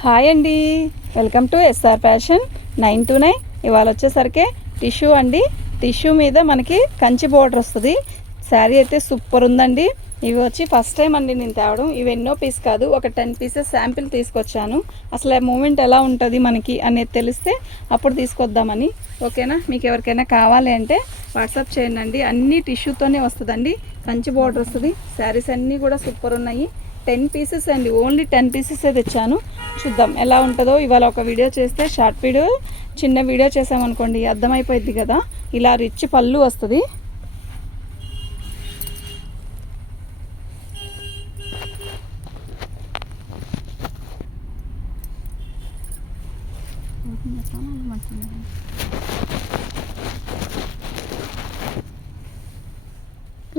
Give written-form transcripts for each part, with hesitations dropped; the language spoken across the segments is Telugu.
హాయ్ అండి, వెల్కమ్ టు ఎస్ఆర్ ఫ్యాషన్ 929. ఇవాళ వచ్చేసరికి టిష్యూ అండి. టిష్యూ మీద మనకి కంచి బోర్డర్ వస్తుంది. శారీ అయితే సూపర్ ఉందండి. ఇవి వచ్చి ఫస్ట్ టైం అండి నేను తేవడం. ఇవి ఎన్నో పీస్ కాదు, ఒక 10 పీసెస్ శాంపిల్ తీసుకొచ్చాను. అసలు ఆ మూమెంట్ ఎలా ఉంటుంది మనకి అనేది తెలిస్తే అప్పుడు తీసుకొద్దామని. ఓకేనా? మీకు ఎవరికైనా కావాలి అంటే వాట్సాప్ చేయండి. అన్నీ టిష్యూతోనే వస్తుందండి. కంచి బోర్డర్ వస్తుంది. శారీస్ అన్నీ కూడా సూపర్ ఉన్నాయి. 10 పీసెస్ అండి, ఓన్లీ 10 పీసెసే తెచ్చాను. చూద్దాం ఎలా ఉంటుందో. ఇవాళ ఒక వీడియో చేస్తే షార్ట్ వీడియో, చిన్న వీడియో చేసామనుకోండి అర్థమైపోయింది కదా. ఇలా రిచ్ పళ్ళు వస్తుంది.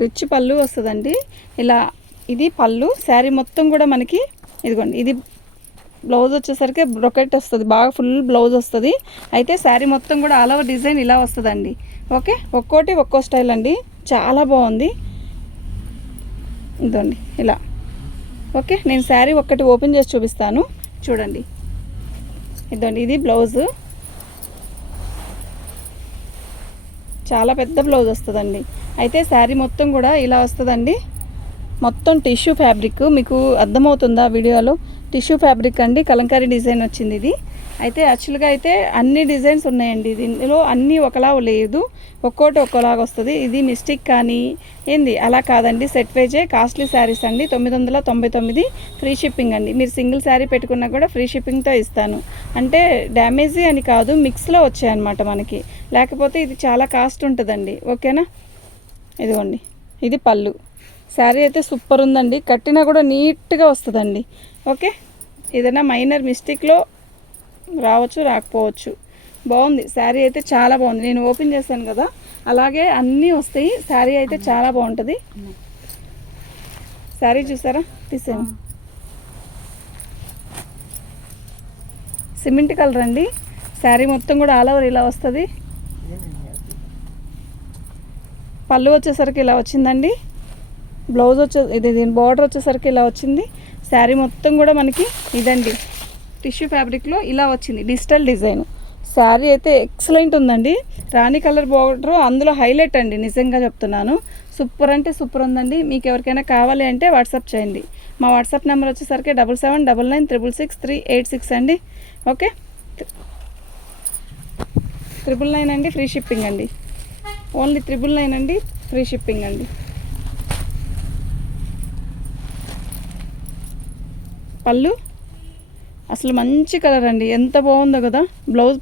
రిచ్ పళ్ళు వస్తుందండి. ఇలా ఇది పళ్ళు. శారీ మొత్తం కూడా మనకి ఇదిగోండి, ఇది బ్లౌజ్ వచ్చేసరికి బ్రొకెట్ వస్తుంది, బాగా ఫుల్ బ్లౌజ్ వస్తుంది. అయితే శారీ మొత్తం కూడా ఆల్ ఓవర్ డిజైన్ ఇలా వస్తుందండి. ఓకే, ఒక్కోటి ఒక్కో స్టైల్ అండి, చాలా బాగుంది. ఇదండి ఇలా. ఓకే, నేను శారీ ఒక్కటి ఓపెన్ చేసి చూపిస్తాను చూడండి. ఇదండి, ఇది బ్లౌజు. చాలా పెద్ద బ్లౌజ్ వస్తుందండి. అయితే శారీ మొత్తం కూడా ఇలా వస్తుందండి. మొత్తం టిష్యూ ఫ్యాబ్రిక్, మీకు అర్థమవుతుందా వీడియోలో? టిష్యూ ఫ్యాబ్రిక్ అండి, కలంకారీ డిజైన్ వచ్చింది ఇది. అయితే యాక్చువల్గా అయితే అన్ని డిజైన్స్ ఉన్నాయండి దీనిలో, అన్నీ ఒకలా లేదు, ఒక్కోటి ఒక్కోలాగా వస్తుంది. ఇది మిస్టేక్ కానీ ఏంది అలా కాదండి, సెట్ వైజే. కాస్ట్లీ శారీస్ అండి, 999 ఫ్రీ షిప్పింగ్ అండి. మీరు సింగిల్ శారీ పెట్టుకున్నా కూడా ఫ్రీ షిప్పింగ్తో ఇస్తాను. అంటే డ్యామేజీ అని కాదు, మిక్స్లో వచ్చాయన్నమాట మనకి. లేకపోతే ఇది చాలా కాస్ట్ ఉంటుందండి. ఓకేనా? ఇదిగోండి, ఇది పళ్ళు. శారీ అయితే సూపర్ ఉందండి, కట్టినా కూడా నీట్గా వస్తుందండి. ఓకే, ఏదైనా మైనర్ మిస్టేక్లో రావచ్చు, రాకపోవచ్చు. బాగుంది శారీ అయితే, చాలా బాగుంది. నేను ఓపెన్ చేశాను కదా, అలాగే అన్నీ వస్తాయి. శారీ అయితే చాలా బాగుంటుంది. శారీ చూసారా, తీసాను. సిమెంట్ కలర్ అండి. శారీ మొత్తం కూడా ఆల్ ఓవర్ ఇలా వస్తుంది. పళ్ళు వచ్చేసరికి ఇలా వచ్చిందండి. బ్లౌజ్ దీని బార్డర్ వచ్చేసరికి ఇలా వచ్చింది. శారీ మొత్తం కూడా మనకి ఇదండి, టిష్యూ ఫ్యాబ్రిక్లో ఇలా వచ్చింది, డిజిటల్ డిజైన్. శారీ అయితే ఎక్సలెంట్ ఉందండి. రాణి కలర్ బార్డర్ అందులో హైలైట్ అండి, నిజంగా చెప్తున్నాను. సూపర్ అంటే సూపర్ ఉందండి. మీకు ఎవరికైనా కావాలి అంటే వాట్సాప్ చేయండి. మా వాట్సాప్ నెంబర్ వచ్చేసరికి 7799966386 అండి. ఓకే, 999 అండి, ఫ్రీ షిప్పింగ్ అండి. ఓన్లీ 999 అండి, ఫ్రీ షిప్పింగ్ అండి. పళ్ళు అసలు మంచి కలర్ అండి, ఎంత బాగుందో కదా. బ్లౌజ్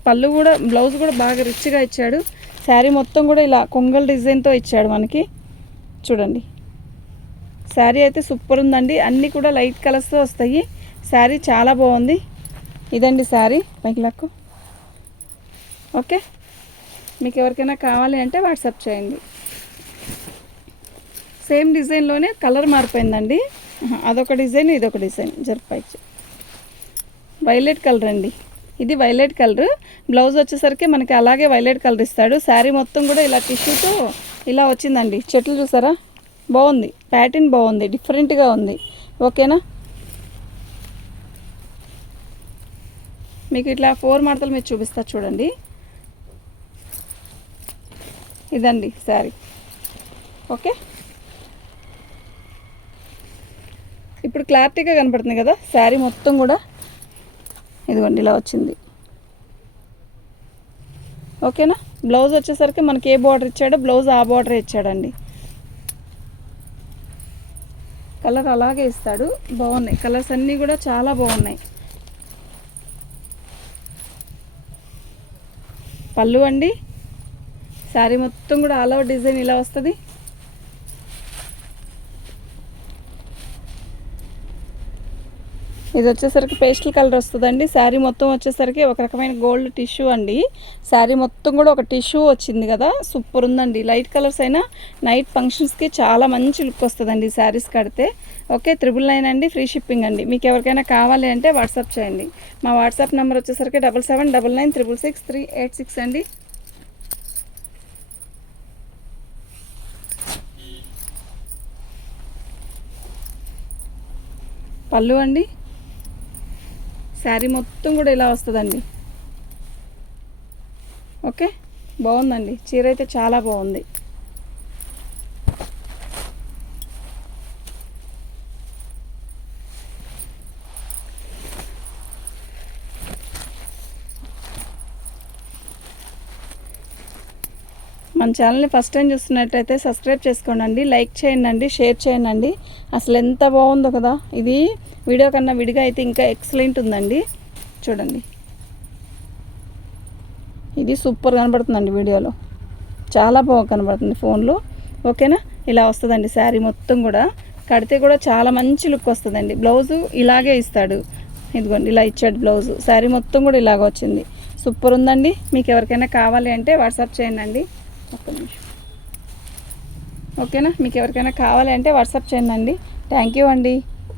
కూడా బాగా రిచ్గా ఇచ్చాడు. శారీ మొత్తం కూడా ఇలా కొంగల్ డిజైన్తో ఇచ్చాడు మనకి. చూడండి, శారీ అయితే సూపర్ ఉందండి. అన్నీ కూడా లైట్ కలర్స్తో వస్తాయి. శారీ చాలా బాగుంది. ఇదండి శారీ మహిళకు. ఓకే, మీకు ఎవరికైనా కావాలి అంటే వాట్సాప్ చేయండి. సేమ్ డిజైన్లోనే కలర్ మారిపోయిందండి. అదొక డిజైన్, ఇదొక డిజైన్. జరిపాయి వైలెట్ కలర్ అండి, ఇది వైలెట్ కలర్. బ్లౌజ్ వచ్చేసరికి మనకి అలాగే వైలెట్ కలర్ ఇస్తాడు. శారీ మొత్తం కూడా ఇలా టిష్యూతో ఇలా వచ్చిందండి. చెట్లు చూసారా, బాగుంది. ప్యాటర్న్ బాగుంది, డిఫరెంట్గా ఉంది. ఓకేనా? మీకు ఇట్లా 4 మడతలు మీరు చూపిస్తా చూడండి. ఇదండి శారీ. ఓకే, ఇప్పుడు క్లారిటీగా కనపడుతుంది కదా. శారీ మొత్తం కూడా ఇదిగోండి ఇలా వచ్చింది. ఓకేనా? బ్లౌజ్ వచ్చేసరికి మనకి ఏ బార్డర్ ఇచ్చాడో బ్లౌజ్ ఆ బార్డర్ ఇచ్చాడండి. కలర్ అలాగే ఇస్తాడు. బాగున్నాయి కలర్స్ అన్నీ కూడా, చాలా బాగున్నాయి. పళ్ళు అండి, శారీ మొత్తం కూడా ఆల్ ఓవర్ డిజైన్ ఇలా వస్తుంది. ఇది వచ్చేసరికి పేస్టల్ కలర్ వస్తుందండి. శారీ మొత్తం వచ్చేసరికి ఒక రకమైన గోల్డ్ టిష్యూ అండి. శారీ మొత్తం కూడా ఒక టిష్యూ వచ్చింది కదా, సూపర్ ఉందండి. లైట్ కలర్స్ అయినా నైట్ ఫంక్షన్స్కి చాలా మంచి లుక్ వస్తుందండి శారీస్ కడితే. ఓకే, 999 అండి, ఫ్రీ షిప్పింగ్ అండి. మీకు ఎవరికైనా కావాలి అంటే వాట్సాప్ చేయండి. మా వాట్సాప్ నెంబర్ వచ్చేసరికి 7799966386 అండి. పళ్ళు అండి, శారీ మొత్తం కూడా ఇలా వస్తుందండి. ఓకే, బాగుందండి చీర అయితే చాలా బాగుంది. మన ఛానల్ని ఫస్ట్ టైం చూస్తున్నట్టయితే సబ్స్క్రైబ్ చేసుకోండి, లైక్ చేయండి, షేర్ చేయండి. అసలు ఎంత బాగుందో కదా, ఇది వీడియో కన్నా విడిగా అయితే ఇంకా ఎక్సలెంట్ ఉందండి. చూడండి, ఇది సూపర్ కనబడుతుందండి వీడియోలో, చాలా బాగా కనబడుతుంది ఫోన్లో. ఓకేనా, ఇలా వస్తుందండి శారీ మొత్తం కూడా. కడితే కూడా చాలా మంచి లుక్ వస్తుందండి. బ్లౌజు ఇలాగే ఇస్తాడు, ఇదిగోండి ఇలా ఇచ్చాడు బ్లౌజు. శారీ మొత్తం కూడా ఇలాగ వచ్చింది, సూపర్ ఉందండి. మీకు ఎవరికైనా కావాలి అంటే వాట్సాప్ చేయండి. ఒక్క నిమిషం. ఓకేనా, మీకు ఎవరికైనా కావాలి అంటే వాట్సాప్ చేయండి. థ్యాంక్ యూ అండి.